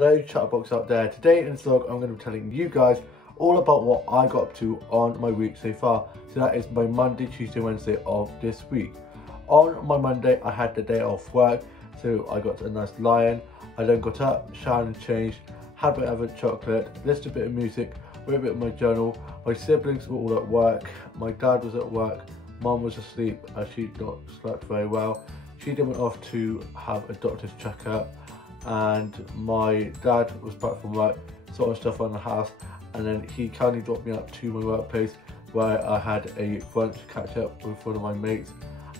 Hello chatterbox out there. Today in this vlog I'm going to be telling you guys all about what I got up to on my week so far. So that is my Monday, Tuesday, Wednesday of this week. On my Monday I had the day off work, so I got a nice lie-in. I then got up, showered and changed, had a bit of a chocolate, listened to a bit of music, wrote a bit of my journal. My siblings were all at work, my dad was at work, mum was asleep as she'd not slept very well. She then went off to have a doctor's checkup, and my dad was back from work, sorting stuff around the house, and then he kindly dropped me up to my workplace where I had a brunch catch up with one of my mates,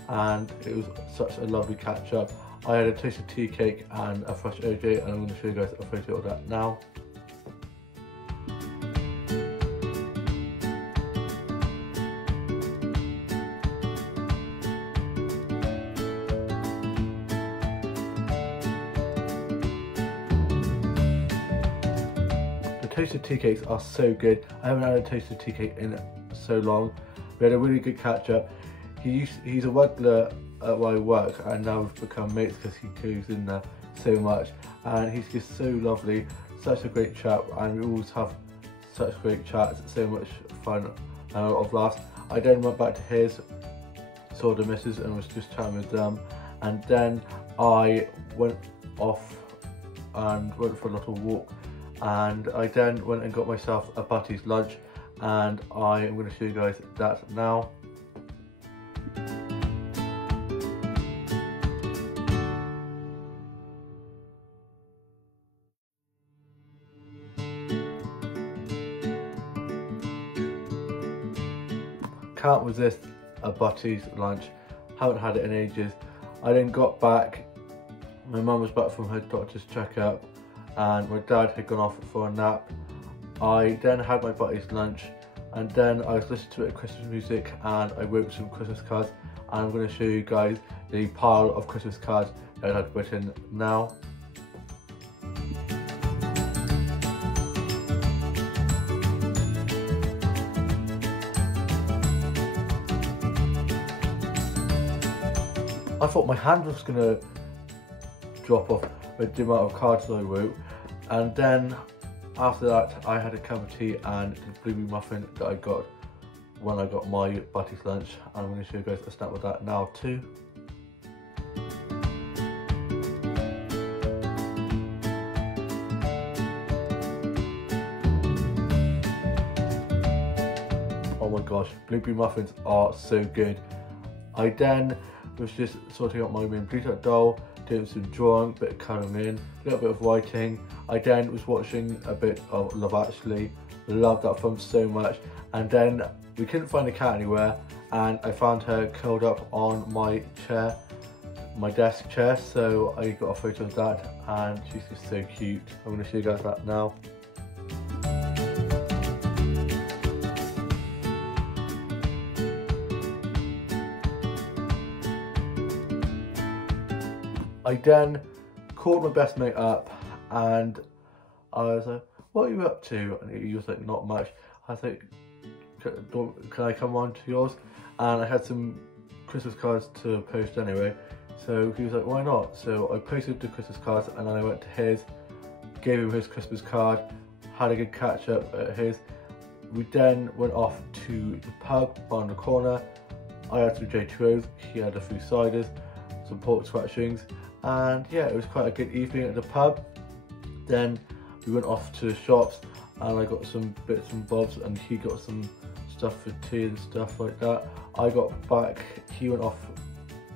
and it was such a lovely catch up. I had a toasted tea cake and a fresh OJ, and I'm going to show you guys a photo of that now. Toasted tea cakes are so good. I haven't had a toasted tea cake in so long. We had a really good catch up. He's a regular at where I work, and now we've become mates because he goes in there so much, and he's just so lovely, such a great chap, and we always have such great chats, so much fun and a lot of laughs. I then went back to his, saw the missus and was just chatting with them, and then I went off and went for a little walk. And I then went and got myself a Butty's lunch, and I am going to show you guys that now. Can't resist a Butty's lunch, haven't had it in ages. I then got back, my mum was back from her doctor's checkup, and my dad had gone off for a nap. I then had my Butty's lunch, and then I was listening to a bit of Christmas music, and I wrote some Christmas cards, and I'm going to show you guys the pile of Christmas cards that I had written now. I thought my hand was going to drop off with the amount of cards that I wrote, and then after that I had a cup of tea and the blueberry muffin that I got when I got my Butty's lunch, and I'm going to show you guys a snap of that now too. Oh my gosh, blueberry muffins are so good. I then was just sorting out my main Bluetooth doll, doing some drawing, bit of colouring in, a little bit of writing. I then was watching a bit of Love Actually, loved that film so much, and then we couldn't find the cat anywhere, and I found her curled up on my chair, my desk chair, so I got a photo of that, and she's just so cute. I'm going to show you guys that now. I then called my best mate up, and I was like, what are you up to? And he was like, not much. I was like, can I come on to yours? And I had some Christmas cards to post anyway, so he was like, why not? So I posted the Christmas cards, and then I went to his, gave him his Christmas card, had a good catch up at his. We then went off to the pub around the corner. I had some J2Os, he had a few ciders, some pork scratchings, and yeah, it was quite a good evening at the pub. Then we went off to the shops, and I got some bits and bobs, and he got some stuff for tea and stuff like that. I got back, he went off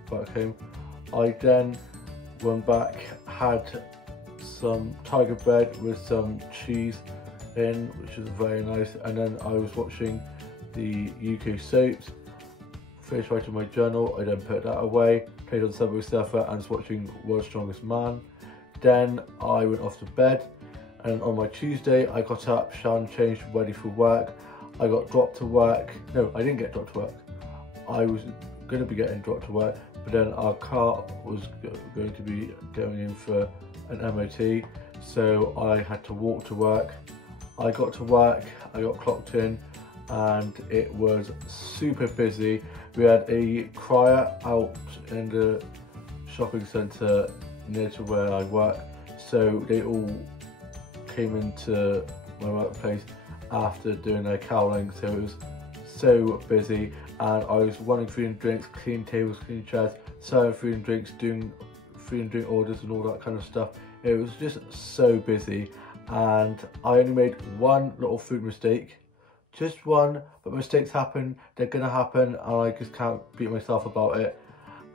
back home. I then went back, had some tiger bread with some cheese in, which was very nice, and then I was watching the UK soaps, finished writing my journal. I then put that away, played on Subway Surfer, and was watching World's Strongest Man. Then I went off to bed, and on my Tuesday I got up, showered and changed, ready for work. I got dropped to work. No, I didn't get dropped to work. I was going to be getting dropped to work, but then our car was going to be going in for an MOT, so I had to walk to work. I got to work, I got clocked in, and it was super busy. We had a crier out in the shopping centre near to where I work, so they all came into my workplace after doing their cowling, so it was so busy, and I was running food and drinks, cleaning tables, cleaning chairs, serving food and drinks, doing food and drink orders and all that kind of stuff. It was just so busy, and I only made one little food mistake, just one, but mistakes happen, they're gonna happen, and I just can't beat myself about it.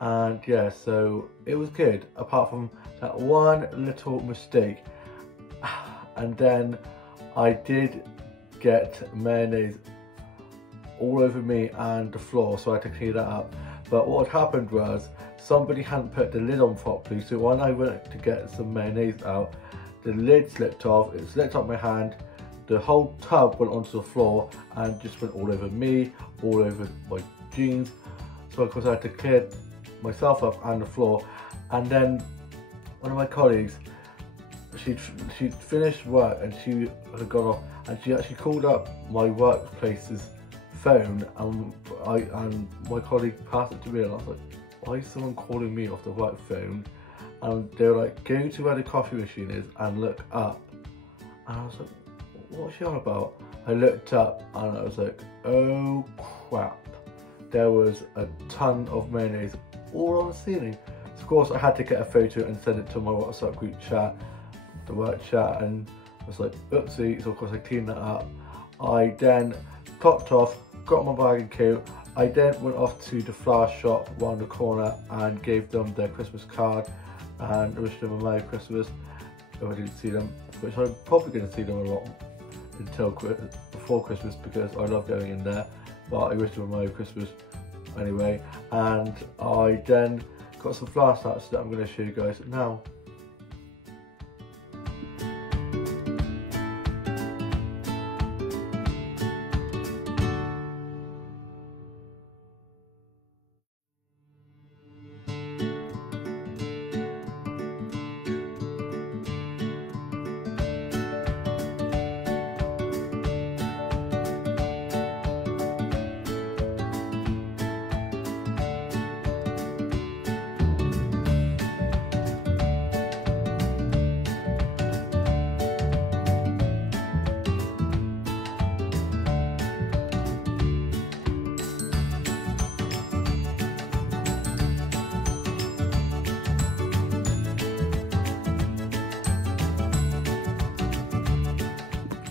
And yeah, so it was good, apart from that one little mistake. And then I did get mayonnaise all over me and the floor, so I had to clean that up. But what had happened was somebody hadn't put the lid on properly, so when I went to get some mayonnaise out, the lid slipped off, it slipped off my hand, the whole tub went onto the floor and just went all over me, all over my jeans. So of course I had to clear myself up and the floor. And then one of my colleagues, she'd finished work and she had gone off, and she actually called up my workplace's phone, and my colleague passed it to me, and I was like, why is someone calling me off the work phone? And they were like, go to where the coffee machine is and look up. And I was like, what's she on about? I looked up and I was like, oh crap, there was a ton of mayonnaise all on the ceiling. So of course I had to get a photo and send it to my WhatsApp group chat, the work chat, and I was like, oopsie. So of course I cleaned that up. I then topped off, got my bag and coat. I then went off to the flower shop around the corner and gave them their Christmas card and wished them a Merry Christmas if I didn't see them, which I'm probably going to see them a lot until before Christmas, because I love going in there, but I wished them a Merry Christmas anyway. And I then got some flower starts that I'm going to show you guys now.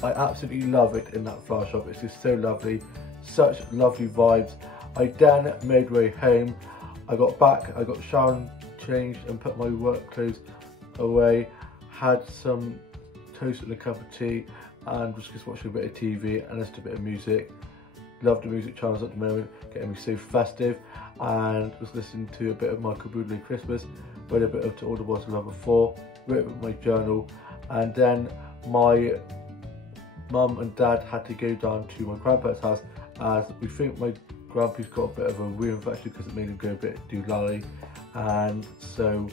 I absolutely love it in that flower shop. It's just so lovely, such lovely vibes. I then made my way home. I got back, I got showered, changed and put my work clothes away, had some toast and a cup of tea, and was just watching a bit of TV and listening to a bit of music. Love the music channels at the moment, getting me so festive, and was listening to a bit of Michael Bublé Christmas, read a bit of To All the Boys I Loved Before, wrote up my journal, and then my mum and dad had to go down to my grandparents' house, as we think my grandpa's got a bit of a weird infection because it made him go a bit doolally, and so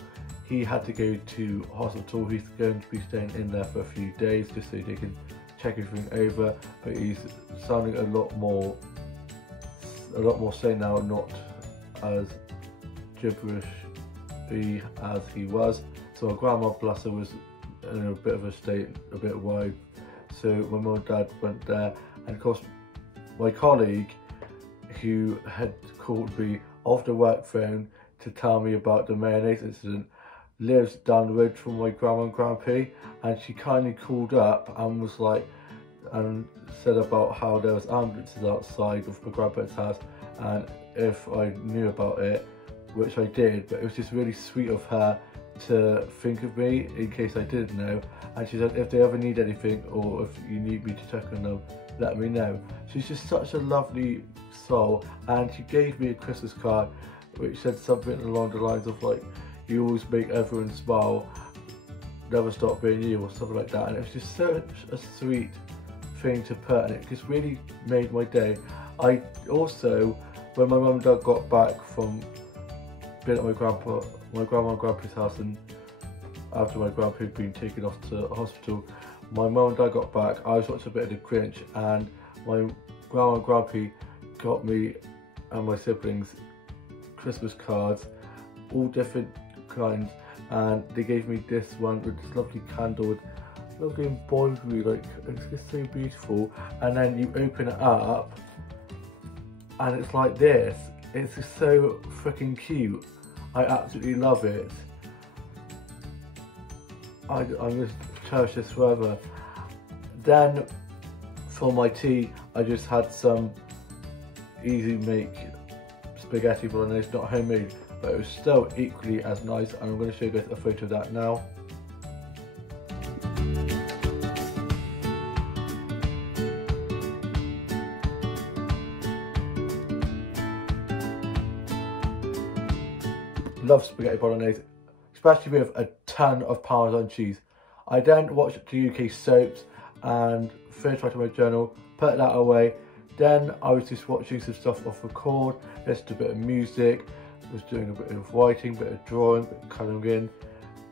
he had to go to hospital. He's going to be staying in there for a few days just so they can check everything over, but he's sounding a lot more sane now, not as gibberish as he was. So my grandma, bless her, was in a bit of a state, a bit wide. So my mum and dad went there, and of course my colleague who had called me off the work phone to tell me about the mayonnaise incident lives down the road from my grandma and grandpa, and she kindly called up and was like, and said about how there was ambulances outside of my grandpa's house, and if I knew about it, which I did, but it was just really sweet of her to think of me in case I didn't know. And she said if they ever need anything, or if you need me to check on them, let me know. She's just such a lovely soul, and she gave me a Christmas card which said something along the lines of like, you always make everyone smile, never stop being you, or something like that. And it was just such a sweet thing to put, and it just really made my day. I also, when my mum and dad got back from being at my grandma and grandpa's house, and after my grandpa had been taken off to hospital, my mum and dad got back. I was watching a bit of the Grinch, and my grandma and grandpa got me and my siblings Christmas cards, all different kinds, and they gave me this one with this lovely candle looking embroidery, like it's just so beautiful. And then you open it up and it's like this. It's just so freaking cute. I absolutely love it. I'm just cherish this forever. Then for my tea, I just had some easy make spaghetti bolognese, not homemade, but it was still equally as nice, and I'm going to show you guys a photo of that now. Love spaghetti bolognese, especially with a ton of Parmesan cheese. I then watched the UK soaps and finished writing my journal, put that away. Then I was just watching some stuff off record, listened to a bit of music, was doing a bit of writing, a bit of drawing, a bit of colouring in,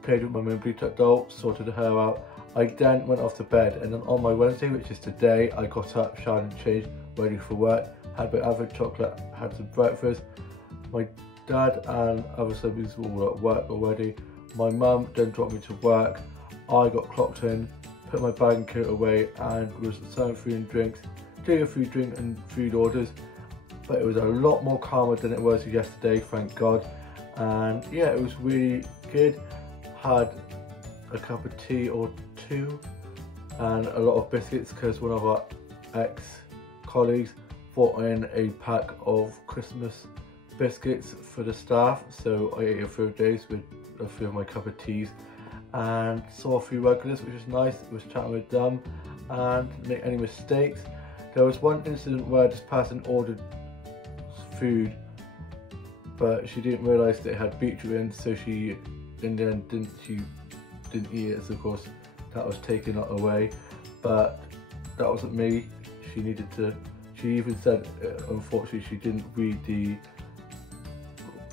played with my main blue tuck doll, sorted her out. I then went off to bed, and then on my Wednesday, which is today, I got up, showered and changed, ready for work, had a bit of chocolate, had some breakfast. My dad and other siblings were all at work already. My mum then dropped me to work. I got clocked in, put my bag and coat away, and was serving food and drinks, doing a few drink and food orders. But it was a lot more calmer than it was yesterday, thank God. And yeah, it was really good. Had a cup of tea or two and a lot of biscuits because one of our ex-colleagues brought in a pack of Christmas biscuits for the staff, so I ate a few days with a few of my cup of teas and saw a few regulars, which was nice. It was chatting with them and didn't make any mistakes. There was one incident where this person ordered food but she didn't realise that it had beetroot in, so she in the end didn't eat it, so of course that was taken away. But that wasn't me. She even said unfortunately she didn't read the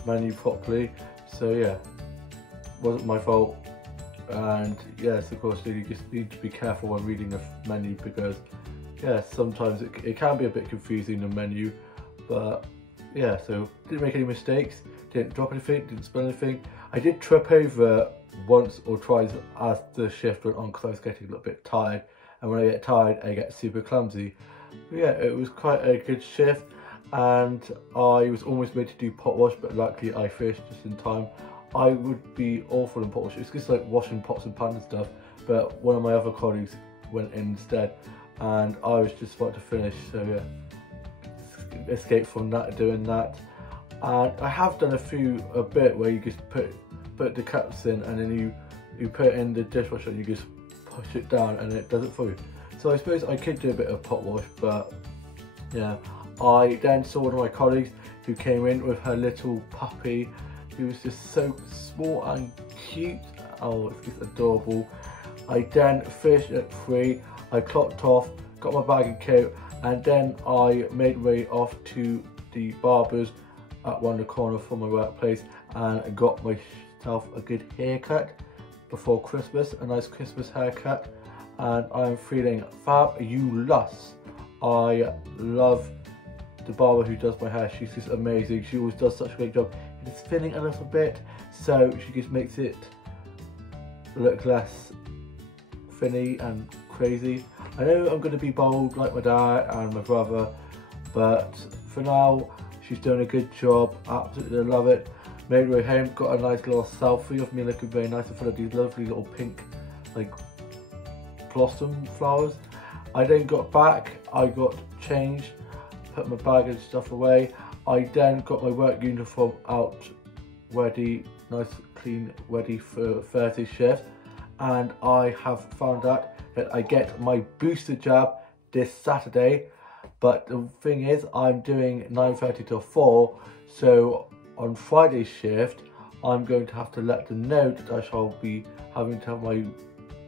menu properly, so yeah, wasn't my fault. And yes, of course you just need to be careful when reading the menu, because yeah, sometimes it can be a bit confusing, the menu. But yeah, so didn't make any mistakes, didn't drop anything, didn't spill anything. I did trip over once or twice as the shift went on because I was getting a little bit tired, and when I get tired I get super clumsy. But yeah, it was quite a good shift, and I was almost made to do pot wash, but luckily I finished just in time. I would be awful in pot wash. It's just like washing pots and pans and stuff, but one of my other colleagues went in instead, and I was just about to finish, so yeah, escape from that, doing that. And I have done a bit where you just put the cups in, and then you put it in the dishwasher and you just push it down and it does it for you. So I suppose I could do a bit of pot wash, but yeah. I then saw one of my colleagues who came in with her little puppy, who was just so small and cute. Oh, it's just adorable. I then finished at 3, I clocked off, got my bag and coat, and then I made my way off to the barber's at one of the corner from my workplace and got myself a good haircut before Christmas, a nice Christmas haircut, and I'm feeling fabulous. I love the barber who does my hair. She's just amazing. She always does such a great job. It's thinning a little bit, so she just makes it look less thinny and crazy. I know I'm going to be bold like my dad and my brother, but for now she's doing a good job. Absolutely love it. Made my way home, got a nice little selfie of me looking very nice in front of these lovely little pink like blossom flowers. I then got back, I got changed, put my bag and stuff away. I then got my work uniform out ready, nice clean, ready for Thursday shift, and I have found out that I get my booster jab this Saturday. But the thing is, I'm doing 9:30 till 4, so on Friday's shift I'm going to have to let them know that I shall be having to have my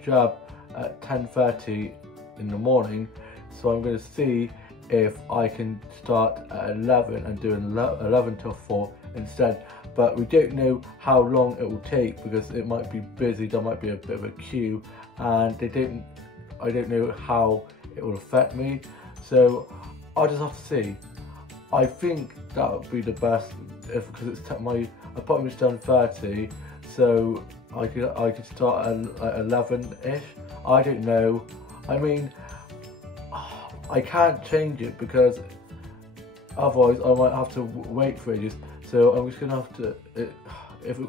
jab at 10:30 in the morning. So I'm going to see if I can start at 11 and do 11 till 4 instead. But we don't know how long it will take, because it might be busy, there might be a bit of a queue, and I don't know how it will affect me, so I'll just have to see. I think that would be the best, because it's my appointment's done 30, so I could start at 11ish. I don't know. I mean, I can't change it because otherwise I might have to wait for ages. So I'm just gonna have to. If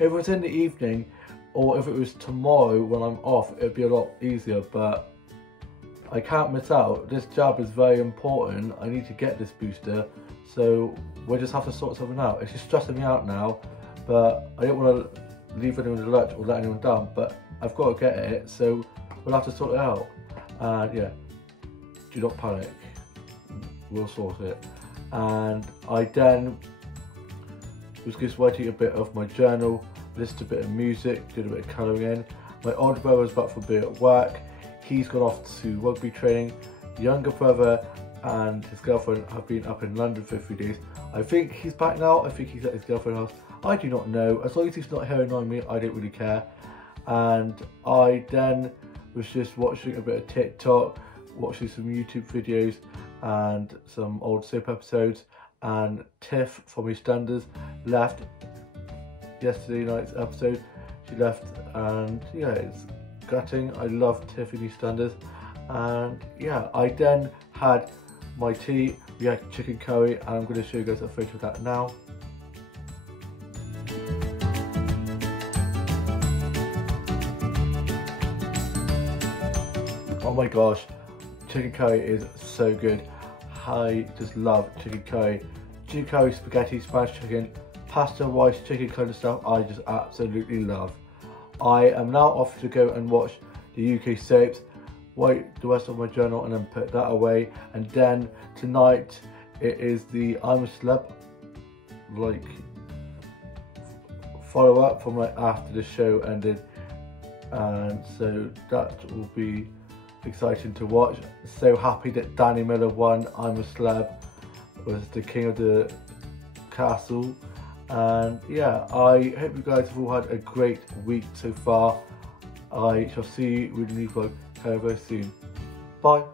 it was in the evening, or if it was tomorrow when I'm off, it'd be a lot easier. But I can't miss out. This jab is very important. I need to get this booster, so we'll just have to sort something out. It's just stressing me out now, but I don't want to leave anyone in the lurch or let anyone down. But I've got to get it, so we'll have to sort it out. And yeah, do not panic. We'll sort it. And I then was just writing a bit of my journal, listened to a bit of music, did a bit of colouring in. My older brother was back from being at work. He's gone off to rugby training. Younger brother and his girlfriend have been up in London for a few days. I think he's back now. I think he's at his girlfriend's house. I do not know. As long as he's not here annoying me, I don't really care. And I then was just watching a bit of TikTok, watching some YouTube videos and some old soap episodes. And Tiff from EastEnders left yesterday night's episode. She left, and yeah, it's gutting. I love Tiff in EastEnders. And yeah, I then had my tea. We had chicken curry, and I'm going to show you guys a photo of that now. Oh my gosh, chicken curry is so good. I just love chicken curry. Chicken curry, spaghetti, Spanish chicken, pasta, rice, chicken kind of stuff I just absolutely love. I am now off to go and watch the UK soaps, write the rest of my journal and then put that away. And then tonight it is the I'm a Celeb like follow up from like after the show ended, and so that will be exciting to watch. So happy that Danny Miller won I'm a Celeb, was the king of the castle. And yeah, I hope you guys have all had a great week so far. I shall see you with a new vlog very soon. Bye.